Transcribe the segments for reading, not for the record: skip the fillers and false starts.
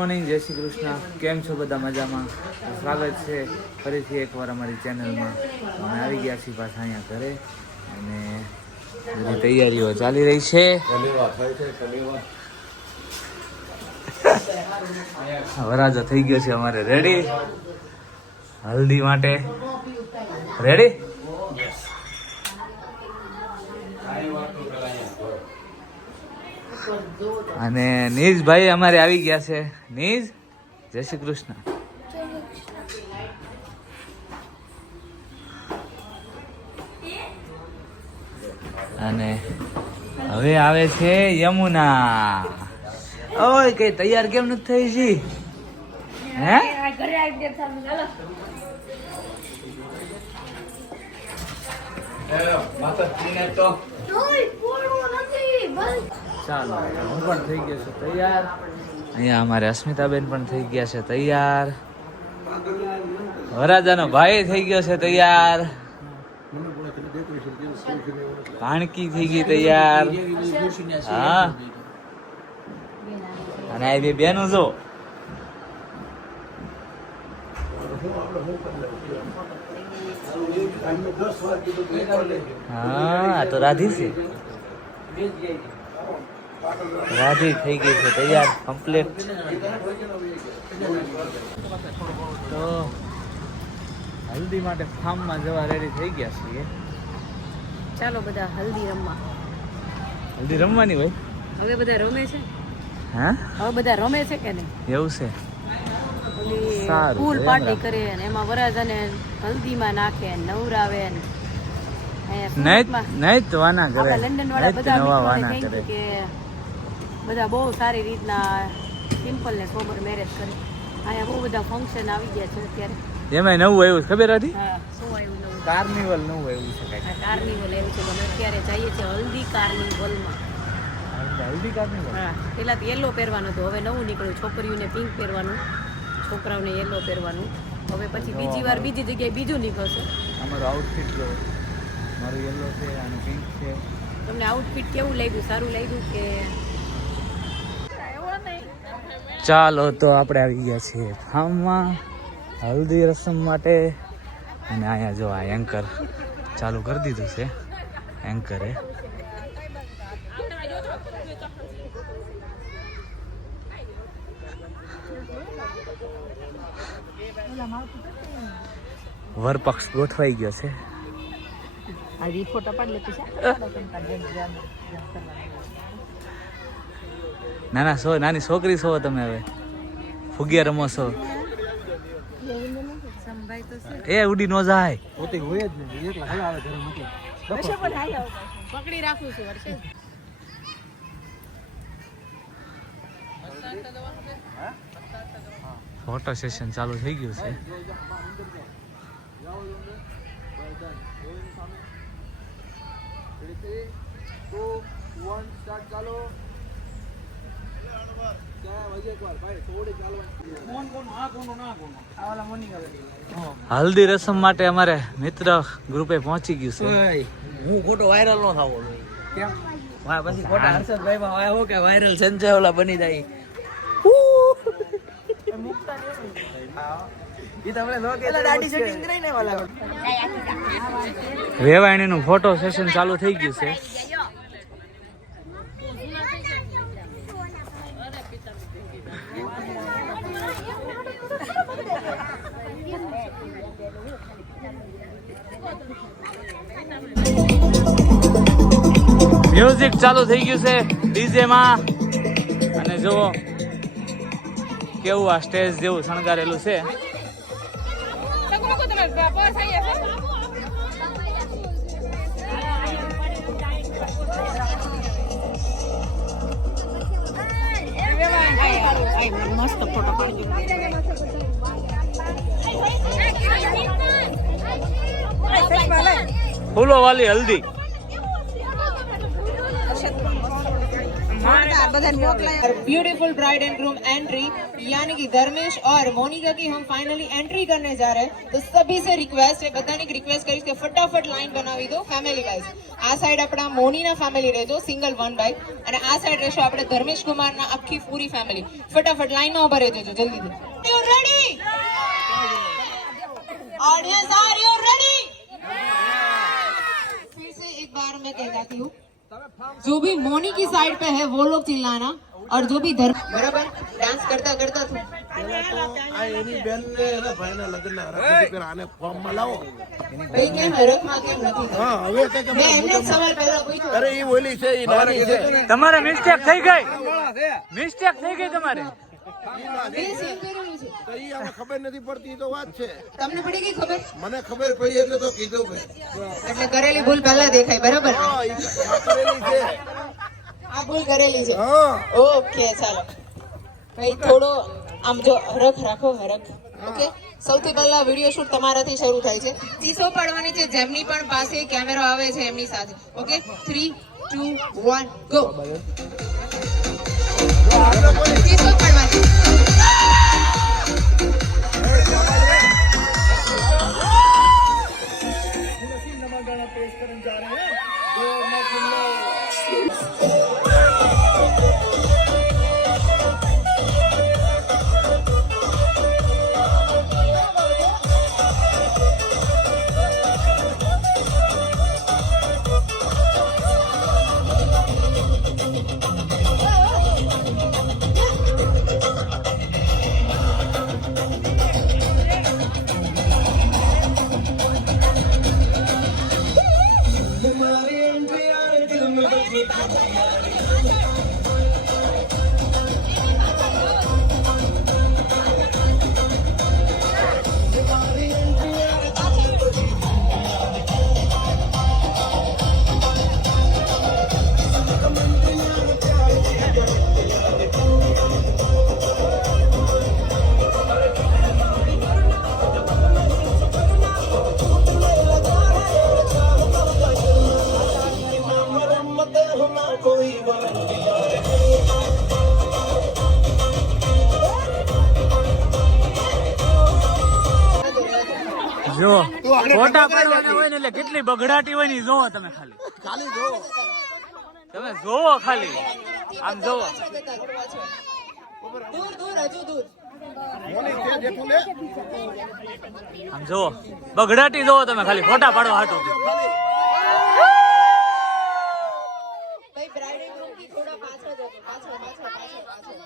Morning, જય શ્રી કૃષ્ણ. કેમ છો બધા? મજામાં? સ્વાગત છે ફરીથી એકવાર અમારી ચેનલમાં. અમે આવી ગયા છીએ પાછા અહીંયા ઘરે અને બધી તૈયારીઓ ચાલી રહી છે. વરાજો થઈ ગયો છે અમારે રેડી હલ્દી માટે. રેડી? અને નીઝભાઈ અમારે આવી ગયા છે. નીઝ, જય શ્રી કૃષ્ણ. અને હવે આવે છે યમુના. ઓય, કઈ તૈયાર કેમ નથી થઈ છી? હે? ચાલો, હું પણ થઈ ગયો છું તૈયાર. અહીંયા અમારે અસ્મિતાબેન પણ થઈ ગયા છે તૈયાર. વરાજાનો ભાઈ થઈ ગયો છે તૈયાર. ભાણકી થઈ ગઈ તૈયાર. હા, અને આ બે બેનું જો. હા, તો રાધી છે. રાધી થઈ ગઈ છે તૈયાર કમ્પ્લીટ. તો હલ્દી માટે ફાર્મમાં જવા રેડી થઈ ગયા છીએ. ચાલો બધા હલ્દી રમવા. હલ્દી રમવાની હોય? હવે બધા રમે છે. હા, હવે બધા રમે છે કે નહીં? એવું છે. ઓલી સારું, ફૂલ પાર્ટી કરે ને એમાં વરાજાને હલ્દીમાં નાખે ને નવરાવે ને નહીં તો વાના કરે. આપણા લંડન વાળા બધા નવા મિત્રોને વાના થેન્ક કરે. યુ કે બધા બહુ સારી રીતના સિમ્પલ ને સોબર મેરેજ કરે. અહીંયા બહુ બધા ફંક્શન આવી ગયા છે અત્યારે. એમાં નવું આવ્યું છે, ખબર હતી? હા, શું આવ્યું નવું? કાર્નિવલ નવું આવ્યું છે કઈક. કાર્નિવલ આવ્યું છે. અમે અત્યારે જઈએ છીએ હલ્દી કાર્નિવલમાં. હલ્દી કાર્નિવલ? હા, પેલા તો યલો પહેરવાનું હતું, હવે નવું નીકળ્યું. છોકરીઓને પિંક પહેરવાનું, છોકરાઓને યલો પહેરવાનું. હવે પછી બીજી વાર બીજી જગ્યાએ બીજું નીકળશે. અમારું આઉટફિટ જો, મારું યલો છે અને પિંક છે. તમને આઉટફિટ કેવું લાગ્યું? સારું લાગ્યું કે? ચાલો, તો આપણે આવી ગયા છીએ ફાર્મમાં હલ્દી રસમ માટે. અને અહીંયા જો આ એન્કર ચાલુ કરી દીધું છે. એન્કરે વરપક્ષ ગોઠવાઈ ગયો છે. નાની છોકરી છો તમે, હવે ફુગિયા રમો છો. એ ઉડી નો જાય. પકડી રાખું છું વર્ષે. ફોટો સેશન ચાલુ થઈ ગયું છે. હલ્દી રસમ માટે અમારે મિત્ર ગ્રુપે પહોંચી ગયું છે. હું ખોટો વાયરલ નો થાવો કેમ? પછી ખોટા હર્ષદભાઈ માં આવ્યો કે વાયરલ સંજય ઓલા બની જાય. વેવાણીનું ફોટો સેશન ચાલુ થઈ ગયું છે. મ્યુઝિક ચાલુ થઈ ગયું છે ડીજે માં. અને જુઓ કેવું આ સ્ટેજ જેવું શણગારેલું છે. મસ્ત ફોટો પાડી. ફૂલો વાલી haldi. Beautiful bride and groom entry यानी कि धर्मेश और मोनिका की हम फाइनली एंट्री करने जा रहे हैं। तो सभी से रिक्वेस्ट है, बधाने की रिक्वेस्ट करीश के फटाफट लाइन बनावी दो फैमिली वाइज। आ साइड अपना मोनीना फैमिली રહેજો સિંગલ વન બાય, અને આ સાઈડ રહેશો આપણે ધર્મેશ કુમારના આખી પૂરી ફેમિલી। ફટાફટ લાઈનમાં ઉભા રહેજો જલ્દીથી। You ready audience, are you ready? फिर से एक बार मैं कह जाती हूँ, जो भी मोनी की साइड पे है वो लोग चिल्लाना, और जो भी धर्म बराबर डांस करता करता तू એની બેન ને એના ભાઈના લગ્નના હરખ પર આને ફોર્મમાં લાવો. ભાઈ કેમ હરખમાં કેમ નથી? હા હવે કે મેં એમને જ સવાલ પહેલા પૂછ્યો। અરે ઈ ઓલી છે ઈ નાની છે. તમારે મિસ્ટેક થઈ ગઈ, મિસ્ટેક થઈ ગઈ તમારે। બે સેમ કરેલું છે તો ઈ આને ખબર નથી પડતી, તો વાત છે। તમને પડી ગઈ ખબર? મને ખબર પડી એટલે તો કીધું મેં। એટલે કરેલી ભૂલ પહેલા દેખાય, બરાબર ને? હા ઈ આ કરેલી છે। આ ભૂલ કરેલી છે। હા ઓકે ચાલો ભાઈ, થોડો આમ જો હરખ રાખો, હરખ। ઓકે, સૌથી પહેલા વિડીયો શૂટ તમારાથી શરૂ થાય છે। ચીસો પાડવાની છે, જેમની પણ પાસે કેમેરો આવે છે એમની સાથે। Okay, 3 2 1 go. ચીસો પાડવાની। જો ફોટા પાડવાના હોય ને એટલે કેટલી બગડાટી હોય ને ઈ જોવો તમે, ખાલી ખાલી જો તમે જોવો, ખાલી આમ જોવો। દૂર દૂર, હજુ દૂર। મોની છે જેઠું લે આમ જોવો, બગડાટી જોવો તમે, ખાલી ફોટા પાડવા હાટું। ભાઈ બ્રાઇડ એન્ડ ગ્રૂમ થી થોડા પાછળ જજો, પાછળ પાછળ પાછળ પાછળ।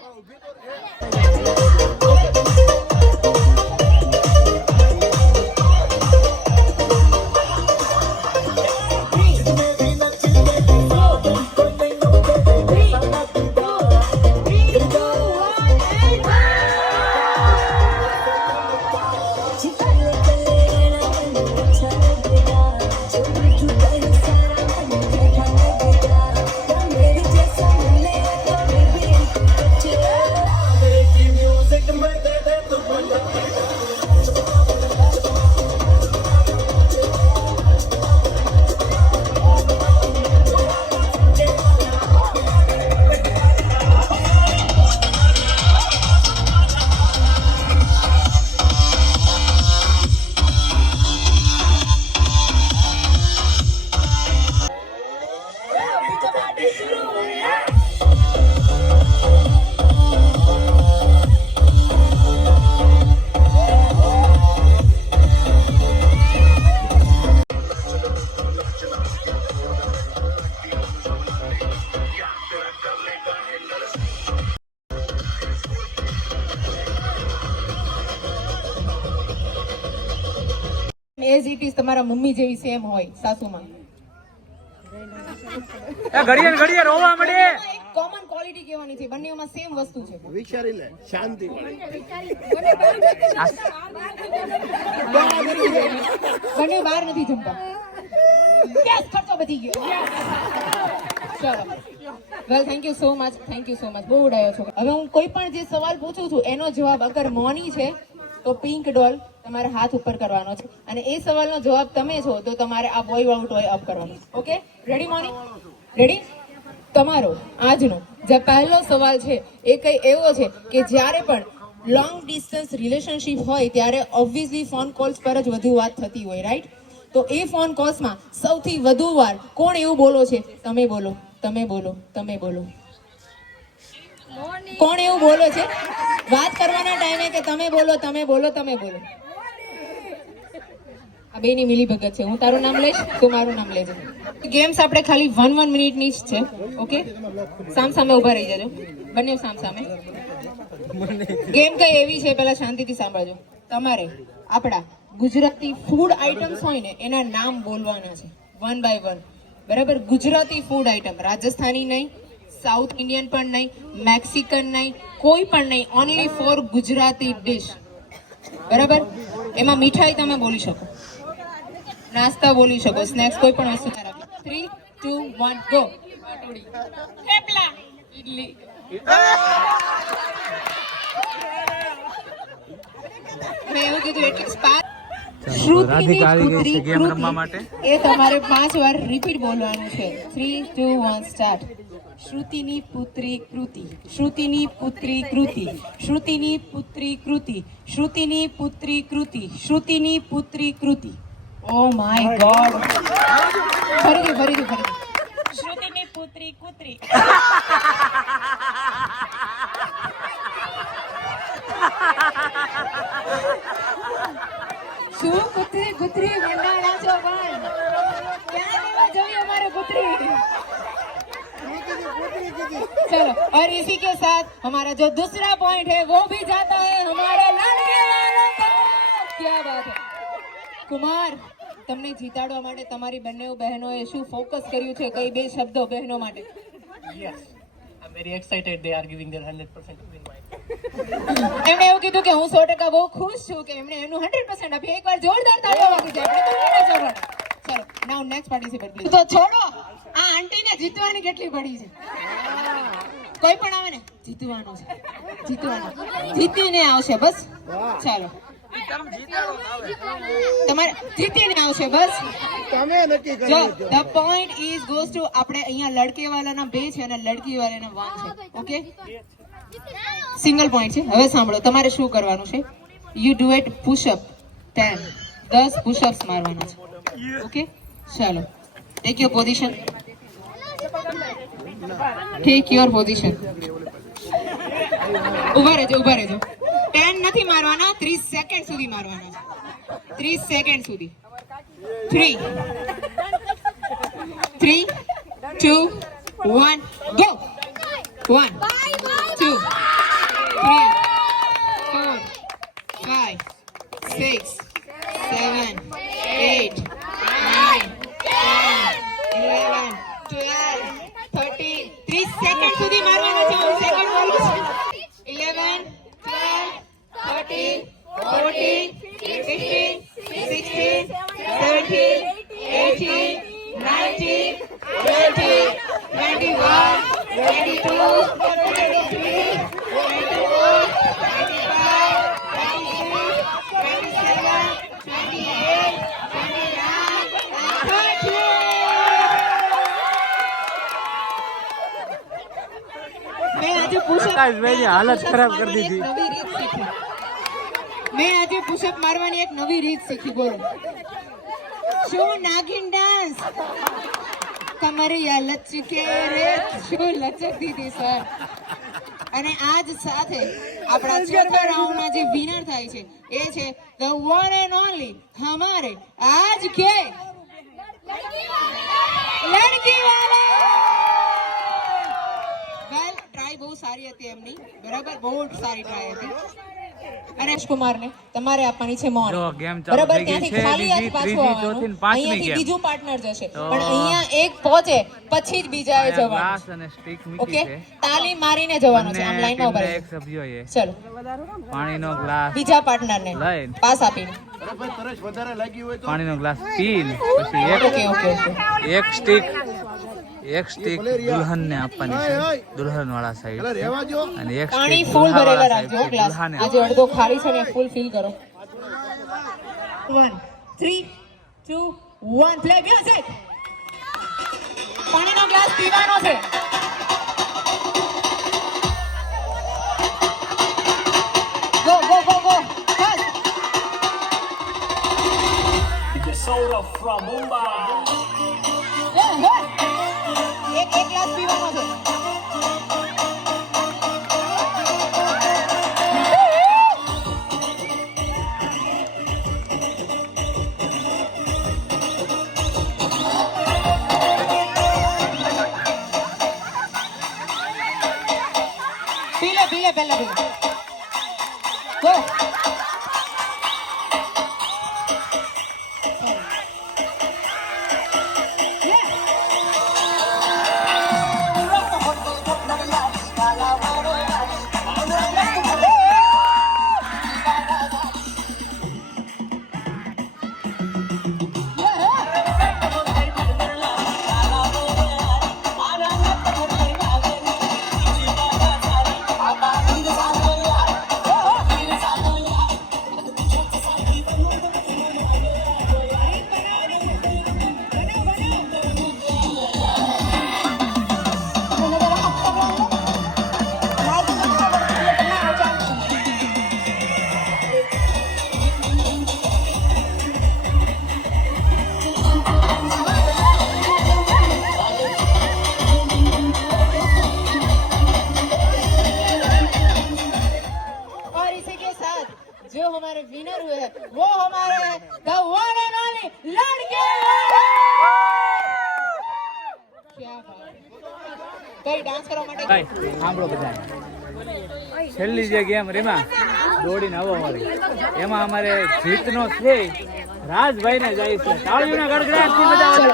એઝ ઇટ ઇઝ તમારા મમ્મી જેવી સેમ હોય સાસુમાં। ઘડિયા ઘડિયા રોવા મળે। એક કોમન ક્વોલિટી કહેવાની છે, બંનેમાં સેમ વસ્તુ છે। વિચારી લે, શાંતિ મળે। બંને બહાર નથી જમતા, ગેસ ખર્ચો બચી ગયો। ચલો well, thank you so much, thank you so much, બહુ ઉડાયો છો। હવે હું કોઈ પણ જે સવાલ પૂછું છું એનો જવાબ અગર મોની છે તો પિંક ડોલ તમારે હાથ ઉપર કરવાનો છે, અને એ સવાલનો જવાબ તમે છો તો તમારે આ બોય વાળું ટોય અપ કરવાનું। Okay, ready Moni? રેડી? તમારો આજનો જે પહેલો સવાલ છે એ કઈ એવો છે કે જ્યારે પણ લોંગ ડિસ્ટન્સ રિલેશનશિપ હોય ત્યારે ઓબ્વિયસલી ફોન કોલ્સ પર જ વધુ વાત થતી હોય, રાઈટ? તો એ ફોન કોલ્સમાં સૌથી વધુ વાર કોણ એવું બોલો છે? તમે બોલો, તમે બોલો, તમે બોલો. કોણ એવું બોલો છે વાત કરવાના ટાઈમે કે તમે બોલો, તમે બોલો, તમે બોલો? આ બેની મિલી ભગત છે. હું તારું નામ લઈશ, તું મારું નામ લેજે. ગેમ્સ આપણે ખાલી 1 મિનિટની જ છે, ઓકે? સામ સામે ઉભા રહી જજો, બંને સામ સામે. ગેમ કઈ એવી છે, પહેલા શાંતિથી સાંભળજો. તમારે આપણા ગુજરાતી ફૂડ આઇટમ્સ હોય ને એના નામ બોલવાના છે, 1 by 1, બરાબર? ગુજરાતી ફૂડ આઇટમ, રાજસ્થાની નહીં, સાઉથ ઇન્ડિયન પણ નહીં, મેક્સિકન નહીં, કોઈ પણ નહીં, ઓનલી ફોર ગુજરાતી ડિશ, બરાબર? એમાં મીઠાઈ તમે બોલી શકો, નાસ્તા બોલી શકો, સ્નેક્સ, કોઈ પણ વસ્તુ. 3, 2, 1 ગો. થેપલા, ઇડલી. મેં એવું કીધું એટલે રાધિકા આવી ગઈ છે ગેમ રમવા માટે. એ તમારે 5 વાર રિપીટ બોલવાનું છે. 3, 2, 1 સ્ટાર્ટ. શ્રુતિની પુત્રી કૃતિ, શ્રુતિની પુત્રી કૃતિ, શ્રુતિની પુત્રી કૃતિ, શ્રુતિની પુત્રી કૃતિ, શ્રુતિની પુત્રી કૃતિ. Oh my God. ફરીથી. શ્રુતિની પુત્રી કૃતિ. શું કુતરી મંડાણા છો પણ? ક્યાં લેવા જવી અમારે કુતરી? चलो, और इसी के साथ हमारा जो दूसरा पॉइंट है वो भी जाता है हमारे लड़के वालों को. क्या बात है કુમાર, તમને જીતાડવા માટે તમારી બંને બહેનોએ શું ફોકસ કર્યું છે? કઈ બે શબ્દો બહેનો માટે? Yes, I'm very excited. They are giving their 100% to win mine. એમણે એવું કીધું કે હું 100% બહુ ખુશ છું કે એમણે એમનું 100% આપ્યું. એકવાર જોરદાર તાળીઓ વાગી જાય. આપણે તો વિનર છો. ચલો, નાઉ નેક્સ્ટ પાર્ટિસિપેન્ટ પ્લીઝ. તો છોડો, આ આંટીને જીતવાની કેટલી પડી છે? કોઈ પણ આવે ને જીતવાનું છે, જીતીને આવશે બસ. ચાલો, તમારે જીતીને આવશે બસ. તમે નક્કી જો કરી the point is goes to, આપણે અહીંયા લડકે વાળાના 2 છે અને લડકી વાળાના 1 છે, ઓકે? સિંગલ પોઈન્ટ છે. હવે સાંભળો, તમારે શું કરવાનું છે? You do it pushup 10 pushups મારવાના છે, ઓકે? ચાલો, take your position. Take your position. ઉભા રહેજો. 10 નથી મારવાના, 30 સેકન્ડ સુધી મારવાના છે. 30 સેકન્ડ સુધી. 3, 2, 1 ગો. 1, 2, 3, 4, 5, 6, 7, 8, 9, 10, 11, 12, 13. 30 સેકન્ડ સુધી મારવાના છે. હું સેકન્ડ બોલું છું. 11, 12, 13, 14, 15, 16, 17, 18, 19, 20, 21, 22, 23, 24, 25, 26, 27, 28, 29, હાલત ખરાબ કરી દીધી. મેં આજે પુશઅપ મારવાની એક નવી રીત શીખી. બોલો, શું નાગિન ડાન્સ? કમરિયા લચકે રે, શું લચક દીધી સર. અને આજ સાથે આપણા ચોથા રાઉન્ડમાં જે વિનર થાય છે એ છે ધ વન એન્ડ ઓનલી હમારે આજ કે લડકી વાલા. વેલ, ટ્રાય બહુ સારી હતી એમની, બરાબર? બહુ સારી ટ્રાય હતી. અને કુમારને તમારે આપવાની છે મોન, જો ગેમ ચાલુ બરાબર? થઈ ગઈ ત્યાંથી છે. ખાલી હાથ બીજી, પાછું ત્રીજી, આવવાનું. ચોથી ને પાંચમી અહીંયાથી ગેમ. બીજું પાર્ટનર જશે, તો પણ અહીંયા એક પહોંચે પછી જ બીજાએ ગ્લાસ જવાનું. અને સ્ટીક ઓકે, મૂકી છે. તાલી મારીને જવાનું છે. આમ લાઈનમાં ઉભા બંને રહેજો. એક સભ્યોએ ચલો, પાણીનો ગ્લાસ બીજા પાર્ટનરને લઈને પાસ આપીને. અરે ભાઈ તરસ વધારે લાગી હોય તો પાણીનો ગ્લાસ પીને પછી ઓકે. એક સ્ટીક દુલ્હનને આપવાની છે, દુલ્હન વાળા સાઈડ એટલે રહેવા જો. અને એક પાણી સ્ટીક ફૂલ ભરેલા દુલ્હાવાળા રાખજો સાઈડ ગ્લાસ. દુલ્હાને આજે અડધો ખાલી છે ને ફૂલ ફિલ કરો. 1, 3, 2, 1 પ્લે મ્યુઝિક. પાણીનો ગ્લાસ પીવાનો છે. એક ગ્લાસ પીવાનો છે. પી લે પહેલા પી લે. ગો. जो हमारे विनर हुए हैं वो हमारे द वन एंड ओनली लड़के. क्या बात. कई डांस કરવા માટે સાંભળો બધા. છેલ્લી જે ગેમ રેમા દોડીને આવવા વાળી એમાં અમારે જીતનો શ્રેય રાજભાઈને જાય છે. તાળીઓના ગડગડાટથી મજા આવે.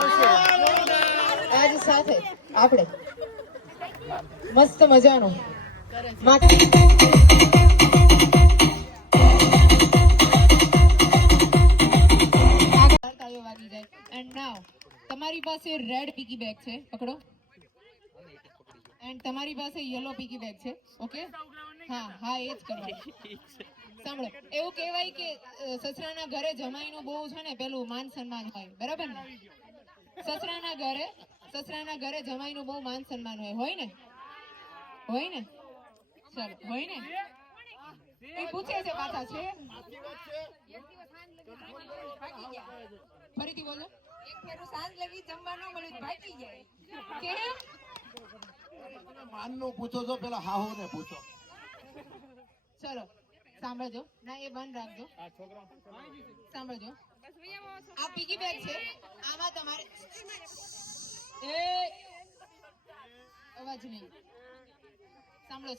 આજ સાથે આપણે મસ્ત મજાનું એન્ડ નાઉ તમારી પાસે રેડ પીકી બેગ છે, પકડો. એન્ડ તમારી પાસે યલો પીકી બેગ છે. ઓકે, હા હા એ જ કરવાનું. સાંભળો, એવું કહેવાય કે સસરાના ઘરે જમાઈનું બહુ છે ને પેલું માન સન્માન હોય, બરાબર ને? સસરાના ઘરે જમાઈનું બહુ માન સન્માન હોય ને? હોય ને? ચાલો, હોય ને? એ પૂછે છે પાછા છે. ફરીથી બોલો. એક ફેરું સાંજ લગી જમવા ન મળ્યું ભાગી જાય. કેમ? માનનું પૂછો છો, પેલા હાહુ ને પૂછો. ચલો સાંભળજો. ના એ બંધ રાખજો. સાંભળજો, આ પીકી બેગ છે. આમાં તમારે અવાજ નહીં. સાંભળો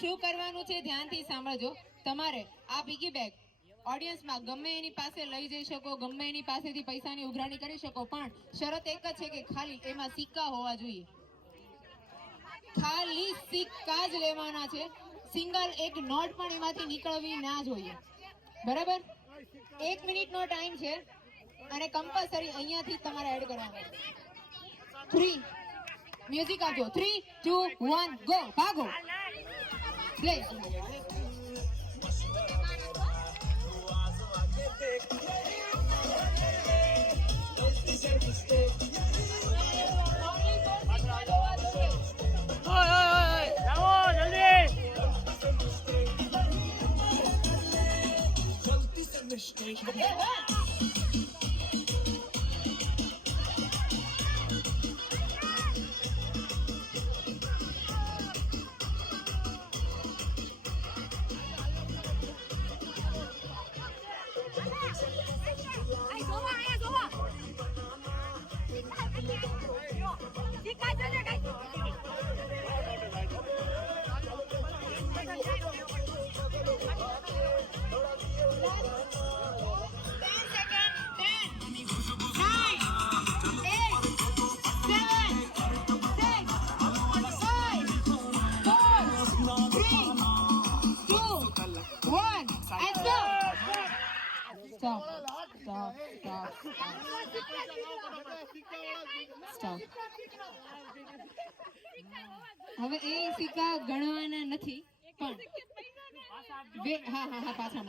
શું કરવાનું છે ધ્યાનથી સાંભળજો. તમારે આ પીકી બેગ ઓડિયન્સમાં ગમે એની પાસે લઈ જઈ શકો, ગમે એની પાસેથી પૈસાની ઉઘરાણી કરી શકો, પણ શરત એક જ છે કે ખાલી એમાં સિક્કા હોવા જોઈએ. ખાલી સિક્કા જ લેવાના છે. સિંગલ એક નોટ પણ એમાંથી નીકળવી ના જોઈએ, બરાબર? 1 મિનિટનો ટાઈમ છે અને કમ્પલસરી અહીંયાથી તમારે એડ કરવાનું. 3 મ્યુઝિક આપજો. 3 2 1 ગો. ભાગો. પ્લે. હવે એ સિક્કા ગણવાના નથી, પણ હા પાછા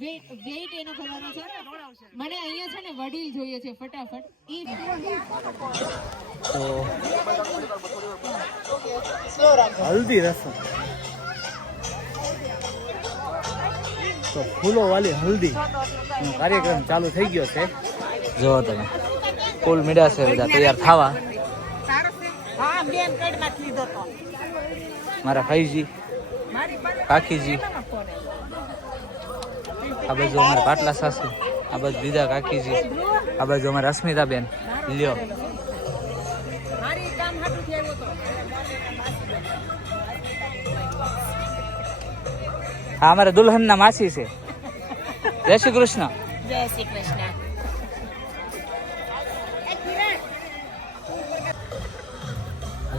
વેઇટ એનો કરવાનો છે. મને અહીંયા છે ને વડીલ જોઈએ છે ફટાફટ. હલ્દી રસમ તો ફૂલો વાલી હલ્દી નો કાર્યક્રમ ચાલુ થઈ ગયો છે. જો તમે ફૂલ મીડા છે બધા તૈયાર થવા. મારા ભાઈજી, કાકીજી, આ બાજુ અમારા પાટલા સાસુ, આ બાજુ બીજા કાકીજી, આ બાજુ અમારા અસ્મિતાબેન. લ્યો હા, અમારા દુલ્હન ના માસી છે. જય શ્રી કૃષ્ણ. જય શ્રી કૃષ્ણ.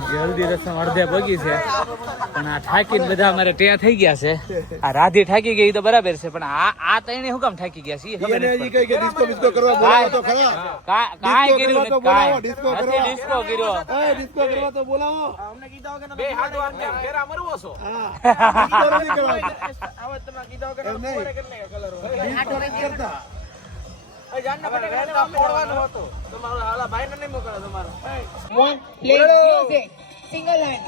હલ્દી રસમ અડધે પગી છે, પણ આ થાકીને બધા અમારે ત્યાં થઈ ગયા છે. આ રાધી થાકી ગઈ તો બરાબર છે, પણ આ તઈને શું કામ થાકી ગયા છે? કાંઈ કર્યું નથી, ડિસ્કો કર્યો. One, play music. Single line.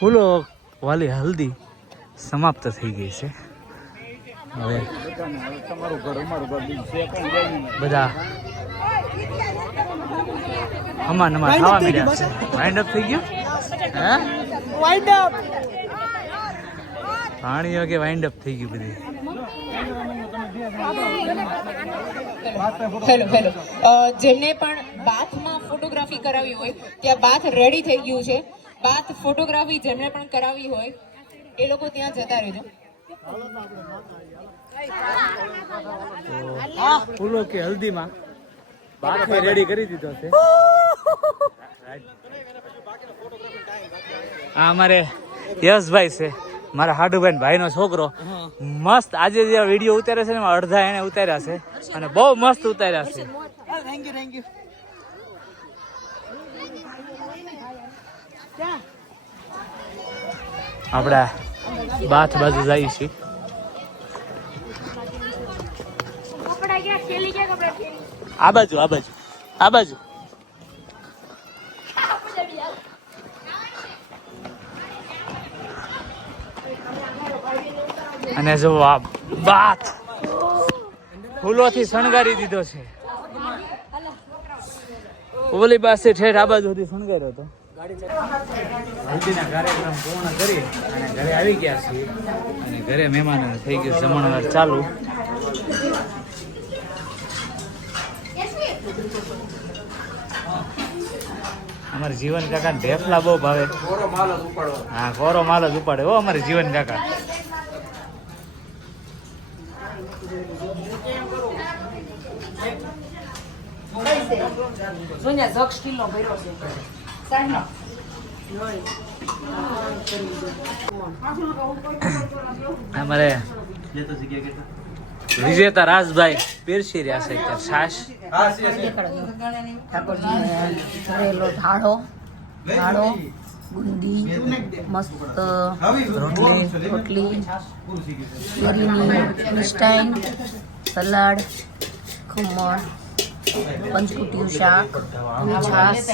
ફૂલો વાલી હલ્દી સમાપ્ત થઈ ગઈ છે. હવે બધા હમા નમા ખાવા મળ્યા છે. વાઇન્ડ અપ થઈ ગયું. હે વાઇન્ડ અપ પાણી કે વાઇન્ડ અપ થઈ ગયું બધી. હેલો જેમને પણ બાથમાં ફોટોગ્રાફી કરાવી હોય ત્યાં બાથ રેડી થઈ ગયું છે. બાથ ફોટોગ્રાફી જેમને પણ કરાવી હોય એ લોકો ત્યાં જતા રહેજો. ફૂલો કે હલ્દીમાં બાથે રેડી કરી દીધો છે. આ અમારે યશભાઈ છે, મારા હાડુભાઈ ભાઈ નો છોકરો. મસ્ત આજે જે વિડીયો ઉતારે છે ને એમાં અડધા એને ઉતાર્યા છે અને બહુ મસ્ત ઉતાર્યા છે. આપડા બાથ બાજુ જઈએ છીએ. આ બાજુ આ બાજુ આ બાજુ અને જો આ બાથ ફૂલોથી શણગારી દીધો છે. ઓલી પાસે ઠેઠ આ બાજુ સુધી શણગાર્યો હતો. હલ્દીના કાર્યક્રમ પૂર્ણ કરી અને ઘરે આવી ગયા છીએ અને ઘરે મહેમાનો થઈ ગયું જમણવાર ચાલુ. અમારે જીવન કાકા ઢેફલા બહુ ભાવે. હા, કોરો માલ જ ઉપાડે હો અમારે જીવન કાકા. અમારે વિજેતા રાજભાઈ પીરસી રહ્યા છે કે છાશ. ઢાળો બુંદી મસ્ત રોટલી કેરીની મિષ્ટાઈન સલાડ ખમણ પંચકુટિયું શાક છાશ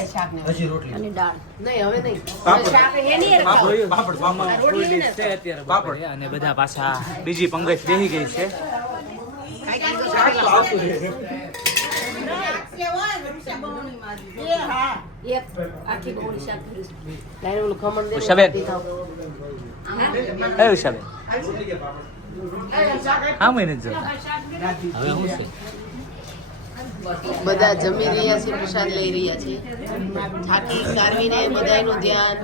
અને દાળ. અને બધા પાછા બીજી પંગત બેસી ગઈ છે. ઉષાબેન ઉષાબેન હા મહિને જ જોતા. હવે શું છે બધા જમી રહ્યા છે, પ્રસાદ લઈ રહ્યા છે. થાકી કારવીને બધાનું ધ્યાન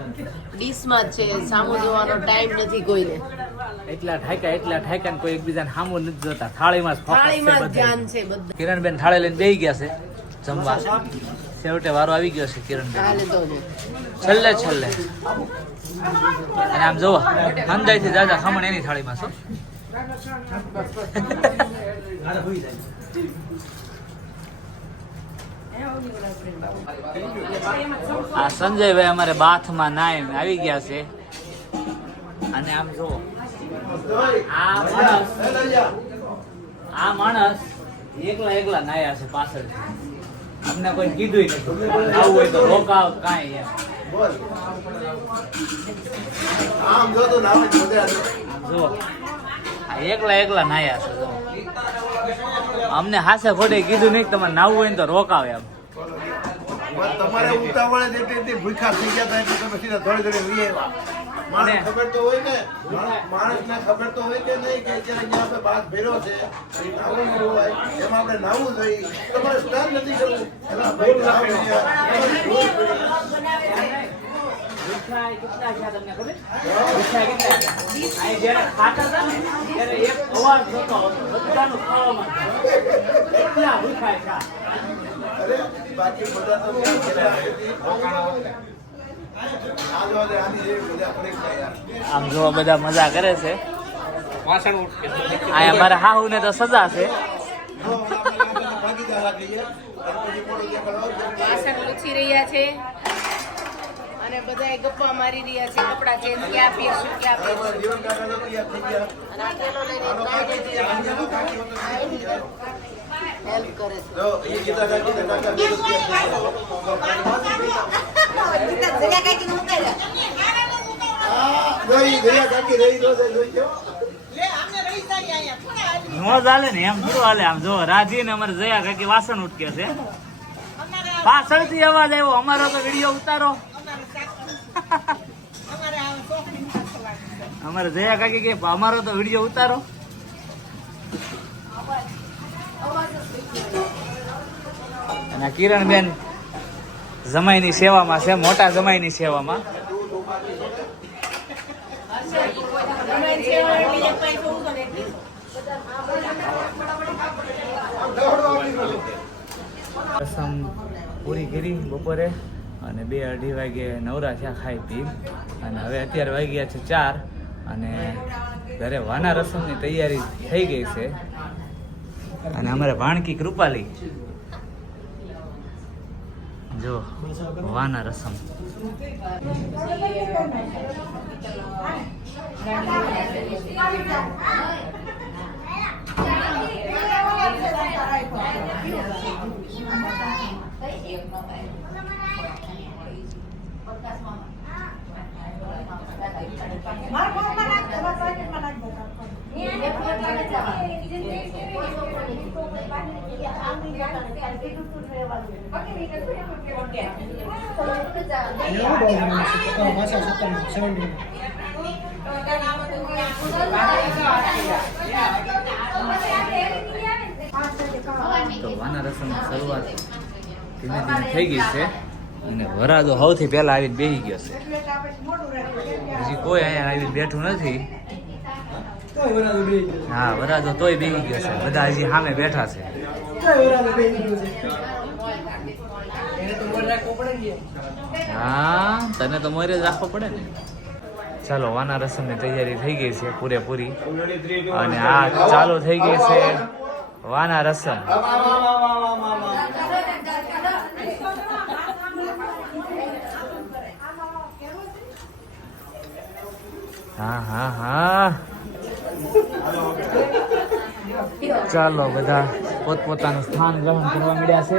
ડીશમાં જ છે. સામો જોવાનો ટાઈમ નથી કોઈને. એટલા ઠાક્યા કોઈ એકબીજાને સામું નથી જોતા. થાળીમાં જ focus છે થાળીમાં જ બધાય. ધ્યાન છે બધા. કિરણબેન થાળી લઈને બેસી ગયા છે જમવા. છેવટે વારો આવી ગયો છે કિરણબેન. હાલે તો જો. છેલ્લે અને આમ જોવો અંદાજથી દાદા ખમણ એની થાળીમાં છો. આ સંજયભાઈ અમારે બાથમાં નાઈને આવી ગયા છે અને આમ જુઓ આ માણસ એકલા નાયા છે પાછળ. અમને કોઈ કીધું નથી આવું હોય તો રોકાવ કાંઈ એમ. આમ જો તો નામ જ મજા આવે. જુઓ આ એકલા નાયા છે. જુઓ અમને હાસે ખોટે કીધું નહીં કે તમારે નાવું હોય ને તો રોકાવ એમ. બસ તમારે ઉતાવળે જ એટલી ભૂખા થઈ ગયા હતા એટલે તમે સીધા થોડી લઈ આવ્યા. માણસ ખબર તો હોય ને, માણસને ખબર તો હોય કે નહીં કે અત્યારે અહીંયા આપણે બાદ ભેરો છે નાવું ન હોય એમાં આપણે નાવું જોઈએ. તમારે સ્નાન નથી કરવું એમાં ભાઈ નાવ નહીં આવે. મીઠાઈ કેટલા છે તમને ખબર? મીઠાઈ કેટલા છે? આ જ્યારે ખાતા હતા ને ત્યારે એક અવાજ થતો હતો બધાનું ખાવામાં. કેટલા મીઠાઈ ખા. અરે બાકી બધા તો ત્યાં કેટલા હતી. આ જો આની જેવી મજા પડી જાય યાર. આમ જો બધા મજા કરે છે. વાસણ આ અમારા હાહુ ને તો સજા છે. જો આપણે ભાગીદાર રાખી લઈએ. ગણપતિ મોડું ત્યાં કરવા વાસણ લૂછી રહ્યા છે અને બધા ગપ્પા મારી રહ્યા છે. કપડા ચેન્જ ક્યાં પહેરશું ક્યાં પહેરશું. જીવન કાકા તો તૈયાર થઈ ગયા. અને આ થેલો લઈને આનો કાકી છે, અંજાનો કાકી હોતો નથી. હેલ્પ કરે છે. જો એ ગીતા કાકી ને કાકા બે તો તૈયાર થઈ ગયા. હા, જોઈ ગયા કાકી રહી તો છે, જોઈ જો. નો ચાલે ને એમ થોડું હાલે. આમ જો રાજી ને અમારે જયા કાકી વાસણ ઉટકે છે. પાછળથી અવાજ આવ્યો અમારો તો વિડીયો ઉતારો. અમારે જયા કાકી કે અમારો તો વિડીયો ઉતારો. અને કિરણબેન જમાઈની સેવામાં છે, મોટા જમાઈની સેવામાં. રસમ પૂરી કરી બપોરે અને 2-2:30 વાગે નવરા થયા ખાઈ પી. અને હવે અત્યારે વાગ્યા છે 4 અને ઘરે વાના રસમની તૈયારી થઈ ગઈ છે. અને અમારે ભાણકી કૃપાલી જો વાના રસમ. તો વાના રસમ શરૂઆત ધીમે ધીમે થઈ ગઈ છે અને વરાજો સૌથી પહેલા આવીને બેસી ગયો છે. હજી કોઈ અહીંયા આવીને બેઠું નથી. હા, વરાજો તોય બેસી ગયો છે. બધા હજી સામે બેઠા છે. હા, તને તો મોરે જ રાખવો પડે ને. ચાલો, વાના રસમની તૈયારી થઈ ગઈ છે પૂરેપૂરી અને આ ચાલુ થઈ ગઈ છે વાના રસમ. હા હા હા, ચાલો બધા પોતપોતાનું સ્થાન ગ્રહણ કરવા મળ્યા છે.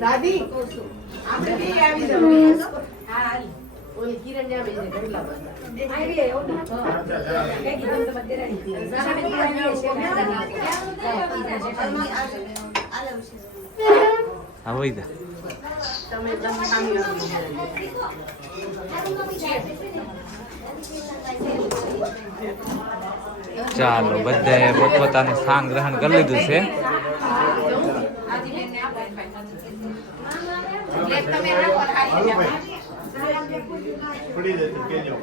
દાદી આપણે બે આવી જવું. ઓલી કિરણ જામે છે કેટલા હા, હોય તા. તમે સામી ચાલો, બધાએ પોતપોતાનું સ્થાન ગ્રહણ કરી લીધું છે. પડી જશે કેજો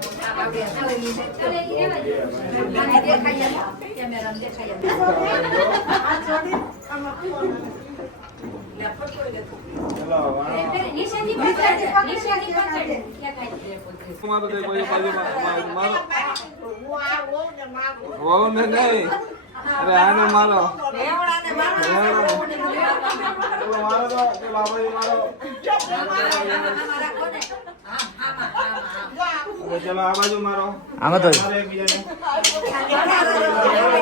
અરે આને મારો ચલો આ બાજુ મારો આમાં તો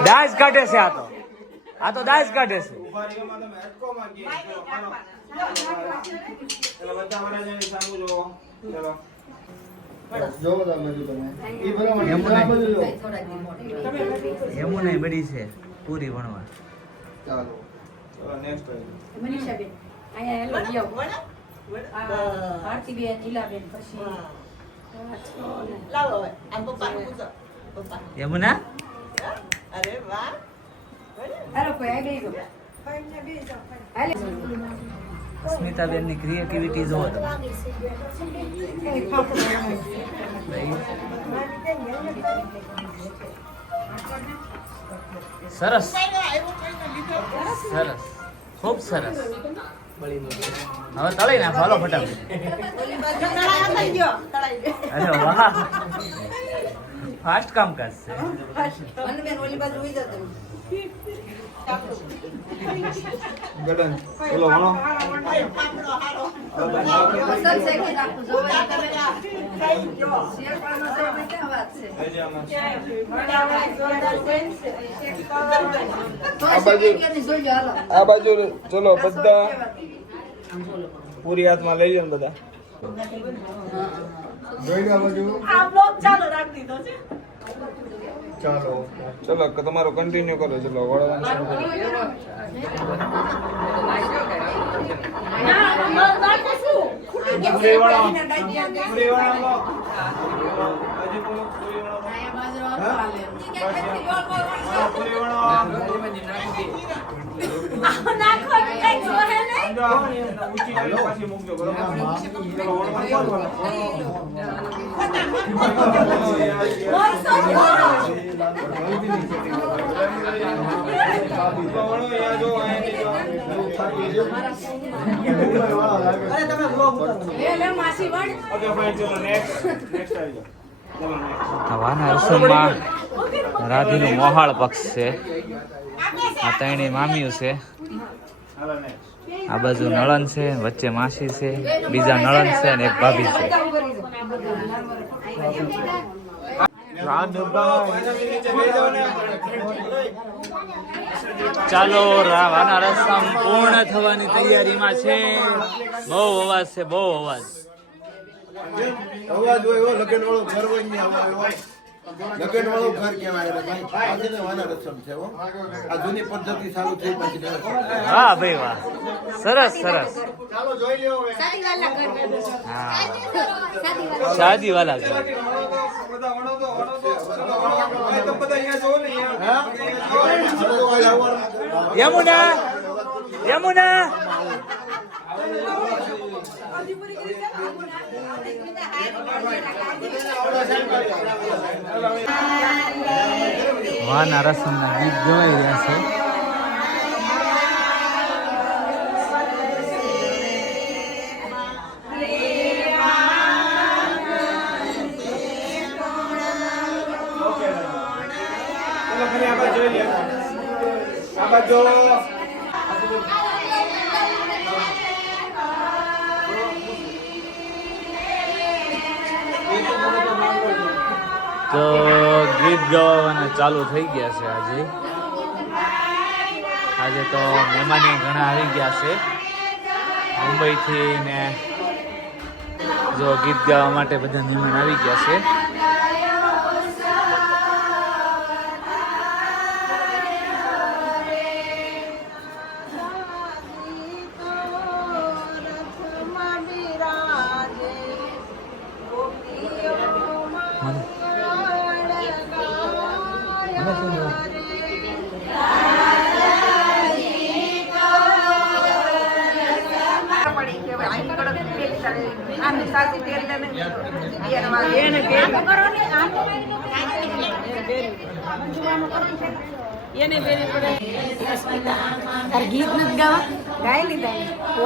દાજ કાઢે છે, આ તો દાજ કાઢે છે. ઉભા રહ્યો માં તમે અટકો માં ગઈ ચલો મારો ચલો બધા મારા જઈને સામુ જોવો ચલો યમુના બડી છે પૂરી ભણવા. ચલો નેક્સ્ટ મનીષાબેન અહીંયા હેલો ભારતીબેન નીલાબેન પછી યમુના અરે કોઈ આવી ગયો સ્મિતાબેન ની ક્રિએટિવિટી જોવો તમે. સરસ સરસ ખૂબ સરસ. હવે તળી નાખો હાલો ફટાફટ. અરે વાહ ફાસ્ટ કામકાજ છે. ગડન ચલો ભણો આ બાજુ ચલો બધા પૂરી હાથમાં લઈ લો ને બધા ચાલો ચલો તમારો કન્ટિન્યુ કરો ચલો વળવાનું શરૂ કરો. પૂરી વળો પૂરી વળો હજી બોલો પૂરી વળો પૂરી વળો ઊંચી કરી પાછી મૂકજો બરોબર ચલો વળવાનું વાના રસમમાં રાધીનું મોહાળ પક્ષ છે. આ ત્રણેય મામીઓ છે. આ બાજુ નળન છે, વચ્ચે માસી છે, બીજા નળન છે અને એક ભાભી છે. ચાલો વાના રસમ પૂર્ણ થવાની તૈયારીમાં છે. બહુ અવાજ છે, બહુ અવાજ. અવાજ હોય એવો લગન વાળો ઘર હોય ને અવાજ હોય. લગન વાળું ઘર કહેવાય ભાઈ. આ છે ને વાના રસમ છે હો. આ જૂની પદ્ધતિ ચાલુ થઈ પછી વાહ ભાઈ વાહ, સરસ સરસ. ચાલો જોઈ લ્યો હવે. હા શાદી વાલા ઘર. બધા વણો તો તમે બધા અહીંયા જોવો ને યમુના યમુના વાના રસમના ગીત ગવાઈ રહ્યા છે. આ બાજુ તો ગીત ગાવાના ચાલુ થઈ ગયા છે. આજે તો મહેમાન ઘણા આવી ગયા છે મુંબઈથી ને. જો ગીત ગાવા માટે બધા મહેમાન આવી ગયા છે. આમ એને બેરી પડે તાર ગીત નથી ગાવા ગાઈ લીધા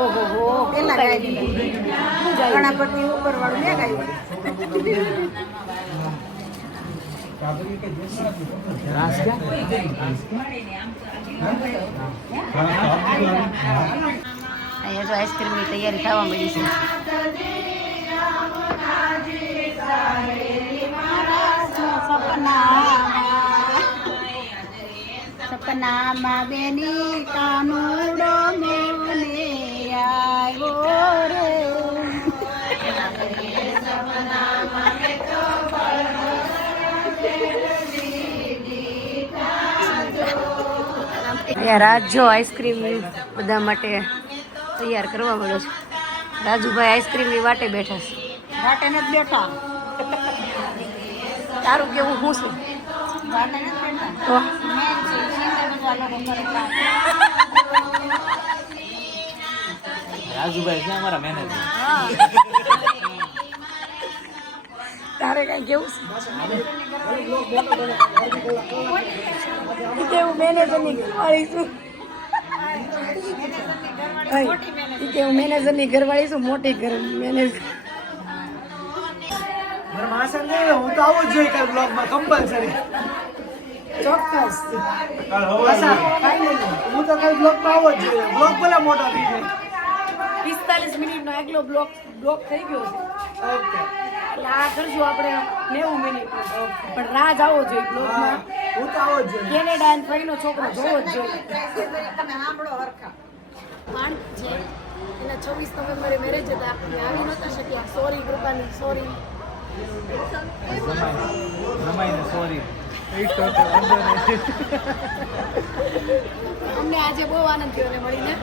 ઓહો હો પેલા ગાઈ લીધા ગણપતિ ઉપર વાળું મેં ગાયું અહીંયા જો આઈસ્ક્રીમની તૈયારી થવા મળી છે સપનામાં બેની કાનુડો મેને આવ્યો રે રાજ જો આઈસ્ક્રીમ બધા માટે તૈયાર કરવા મળ્યો છે રાજુભાઈ આઈસ્ક્રીમની વાટે બેઠા છે વાટે નથી બેઠા તારું કેવું હું છું વાટે નથી બેઠા રાજુભાઈ છે અમારા મેનેજર. તારે કઈ કેવું છે કેવું મેનેજરની ઘરવાળી છું કેવું મેનેજરની ઘરવાળી છું મોટી ઘર મેનેજર હું તો આવું જ જોઈએ કાલ બ્લોગમાં કમ્પલસરી ચોક્કસ હું તો કાલ બ્લોગમાં આવો જ જોઈએ બ્લોગ ભલે મોટો થઈ જાય 45 મિનિટનો એકલો બ્લોક થઈ ગયો છે ઓકે એટલે આ કરશું આપણે 90 મિનિટ પણ રાજ આવો જોઈએ બ્લોગમાં હું તો આવો જ જોઈએ કેનેડા અને ફઈનો છોકરો જોવો જ જોઈએ માંડ છે એના 26 નવેમ્બરે મેરેજ હતા અમે આવી નહોતા શક્યા સોરી કૃપાની સોરી રમાઈને સોરી. અમને આજે બહુ આનંદ થયો ને મળીને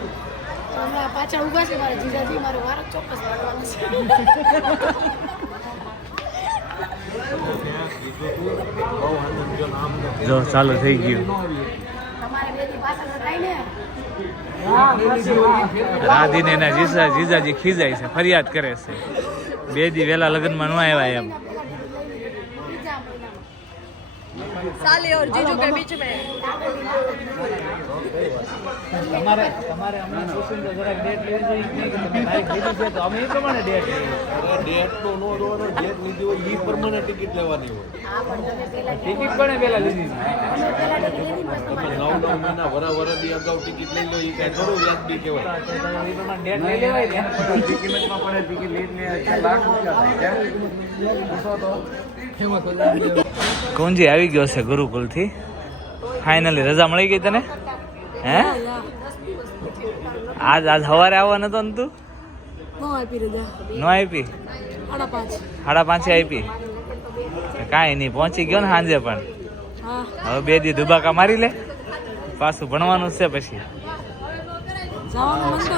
હમણાં પાછળ ઊભા છે મારા જીજાજી મારો વારો ચોક્કસ પાડવાનો છે જો ચાલુ થઈ ગયું. તમારે બેથી પાછળ થાય ને રાધીને એના જીજાજી ખીજાય છે, ફરિયાદ કરે છે. 2 દી વહેલા લગ્નમાં ન આવ્યા એમ. साली और जीजू के बीच में તમારે હમણાં પૂછીને જરાક ડેટ લેવી જોઈએ કે તમે તારીખ લીધી છે તો અમે એ પ્રમાણે ડેટ લઈએ. ડેટનો નો જોવાનો ડેટ લીધી હોય એ પ્રમાણે ટિકિટ લેવાની હોય ટિકિટ પણ પહેલા લીધી છે. 9 મહિના વરાવરથી અગાઉ ટિકિટ લઈ લો એ કાંઈ થોડું વ્યાજબી કહેવાય એ પ્રમાણે ડેટ લઈ લેવાય ને. ટિકિટમાં પડે ટિકિટ લઈને 4 લાખ રૂપિયા થાય. કુંજી આવી ગયો છે ગુરુકુલથી. ફાઇનલી રજા મળી ગઈ તને? હે આજ સવારે આવવાનો હતો ને તું? નો આપી રજા ન આપી? 5:30 5:30 આપી. કાંઈ નહીં, પહોંચી ગયો ને સાંજે. પણ હા હવે 2 દી દુબાકા મારી લે, પાછું ભણવાનું છે પછી. જવાનું મન તો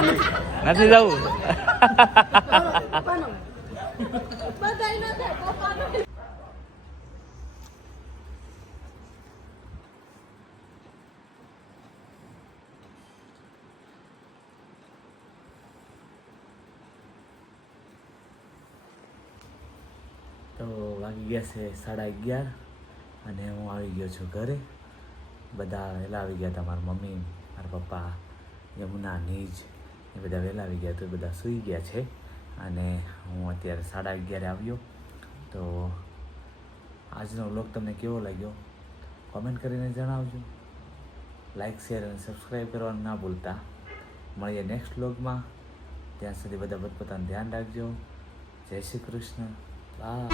નથી જવું? તો વાગી ગયા છે 11:30 અને હું આવી ગયો છું ઘરે. બધા વહેલા આવી ગયા હતા. મારા મમ્મી, મારા પપ્પા, યમુના, નીજ એ બધા વહેલા આવી ગયા. તો એ બધા સૂઈ ગયા છે અને હું અત્યારે 11:30 આવ્યો. તો આજનો વ્લોગ તમને કેવો લાગ્યો કોમેન્ટ કરીને જણાવજો. લાઇક, શેર અને સબસ્ક્રાઈબ કરવાનું ના ભૂલતા. મળીએ નેક્સ્ટ વ્લોગમાં. ત્યાં સુધી બધા પોતપોતાનું ધ્યાન રાખજો. જય શ્રી કૃષ્ણ. બાય.